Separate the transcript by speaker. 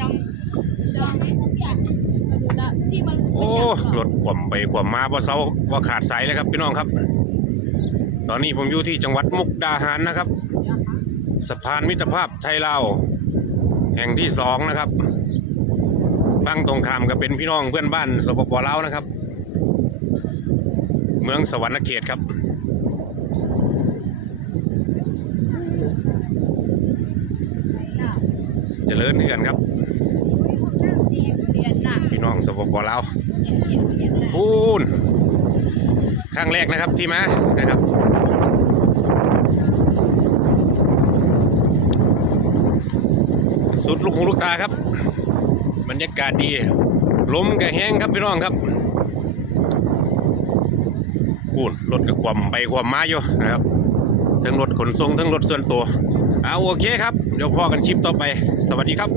Speaker 1: จังจังมาดูละที่มัน
Speaker 2: โอ้รถขวมไปขวมมาบ่เซาบ่ขาดสายเลยครับพี่น้องครับ ตอนนี้ผมอยู่ที่จังหวัดมุกดาหารนะครับ สะพานมิตรภาพไทยลาวแห่งที่สองนะครับฝั่งตรงข้ามก็เป็นพี่น้องเพื่อนบ้านสปปลาวนะครับ เมืองสวรรณเขตครับเจริญเฮือนครับ
Speaker 1: เรียนหนัก
Speaker 2: พี่น้องสปปลาว
Speaker 1: เรียนหนัก
Speaker 2: ปูนครั้งแรกนะครับที่มานะครับสุดลูกหูลูกตาครับบรรยากาศดีลมก็แห้งครับพี่น้องครับปูนรถก็ความไปความมาอยู่นะครับทั้งรถขนส่งทั้งรถส่วนตัวเอาโอเคครับ เดี๋ยวพอกันคลิปต่อไป สวัสดีครับ